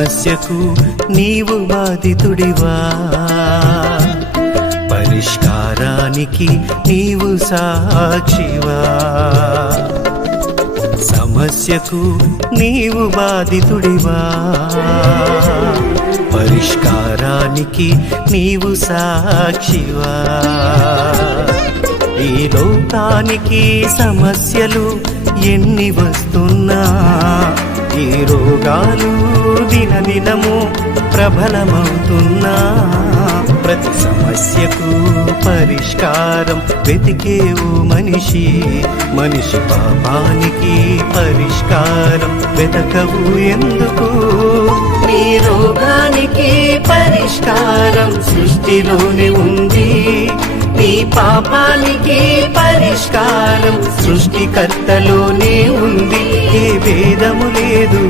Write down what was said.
సమస్యకు నీవు బాధితుడివా, పరిష్కారానికి నీవు సాక్షివా. సమస్యకు నీవు బాధితుడివా, పరిష్కారానికి నీవు సాక్షివా. ఈ లోకానికి సమస్యలు ఎన్ని వస్తున్నా, ఈ రోగాలు దినదినము ప్రబలమవుతున్నా, ప్రతి సమస్యకు పరిష్కారం వెతికేవు మనిషి. మనిషి పాపానికి పరిష్కారం వెతకవు ఎందుకు? నీ రోగానికి పరిష్కారం సృష్టిలోనే ఉంది, నీ పాపానికి పరిష్కారం సృష్టికర్తలోనే ఉంది. ఏ భేదము లేదు